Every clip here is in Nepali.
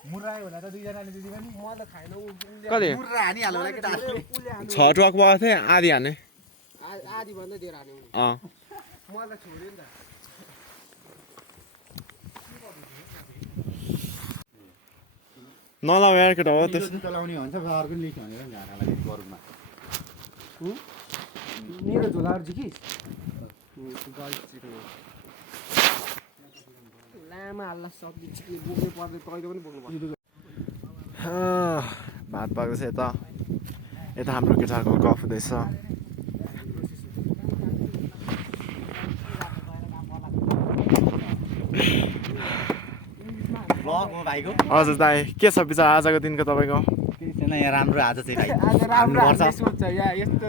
मुर्रायो होला त दुईजनाले दिदी पनि म त खाइन कति मुर्रा हानिहाल्यो होला केटाहरूले 6 ट्रक भएको थियो आधी हाने आधी भन्दा धेर हान्यो मलाई छोड्यो नि त नलाउ यार केटा हो त्यस चलाउने भन्छ अर्को लिक भनेर झाडालाई गरुमा मेरो झोलाहरू चाहिँ कि लामा हाल्ला सक्ने चिक्ने बोक्नु पर्ने तैँले पनि बोक्नु पर्छ भात पाक्दैछ यता यता हाम्रो केटाहरूको गफ हुँदैछ ब्लग हो भाइको हजुर दाइ के छ विचार आजको दिनको तपाईँको केही छैन यहाँ राम्रो आज चाहिँ भाइ आज राम्रो हाल्ने सोच यहाँ यस्तो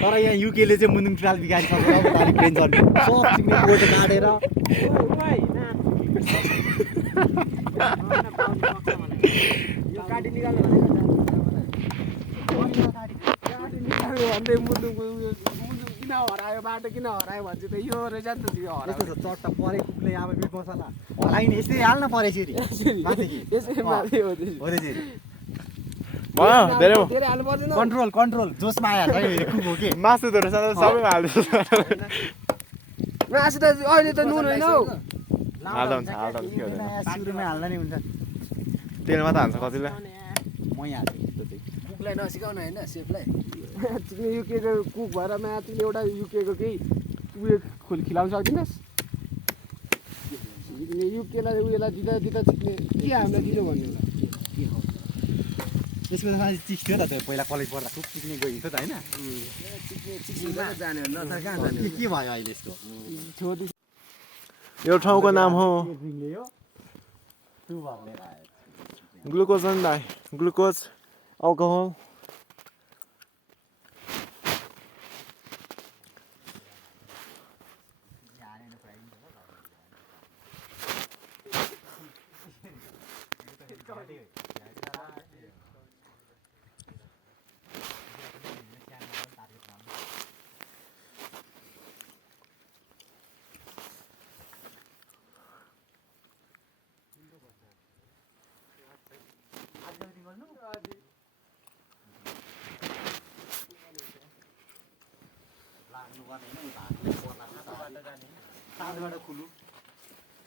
तर यहाँ युकेले चाहिँ मुनुङ ट्राल बिगारिसक्यो तारिक ट्रेन झर्ने सब चिक्ने बोटो काटेर यो काटी निकाल्नु भन्दै मुन्दुङ किन हरायो बाटो किन हरायो भन्छ त यो रहेछ नि त यो हरायो चट्टा परेको कुकुरले अब मिट मसला हराइने यस्तै हाल्न पऱ्यो यसरी माथि यसरी माथि हो त्यसरी हो त्यसरी भयो धेरै भयो धेरै हाल्नु पर्दैन कन्ट्रोल कन्ट्रोल जोसमा आइहाल्छ कुक हो के मासु त रहेछ सबैमा हाल्दैछ मासु त अहिले त नुन होइन हौ हाल्दा हुन्छ के हुँदैन सुरुमै हाल्दा नि हुन्छ तेलमा त हाल्छ कतिले म यहाँ हाल्छु कुकलाई नसिकाउन होइन सेफलाई तिमी युकेको कुक भएर तिमीले एउटा युकेको केही उयो खिलाउन सक्दिनस् युकेलाई उयोलाई दिँदा दिँदा चिक्ने के हामीलाई दिनु भन्ने होला त्यसको त मान्छे चिक्थ्यो त त्यो पहिला कलेज पढ्दा खुब चिक्ने गइन्छ त होइन जाने के भयो अहिले यसको यो ठाउँको नाम हो भन्ने ग्लुकोज हो नि दाइ ग्लुकोज अल्कोहल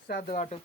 सातो बाटो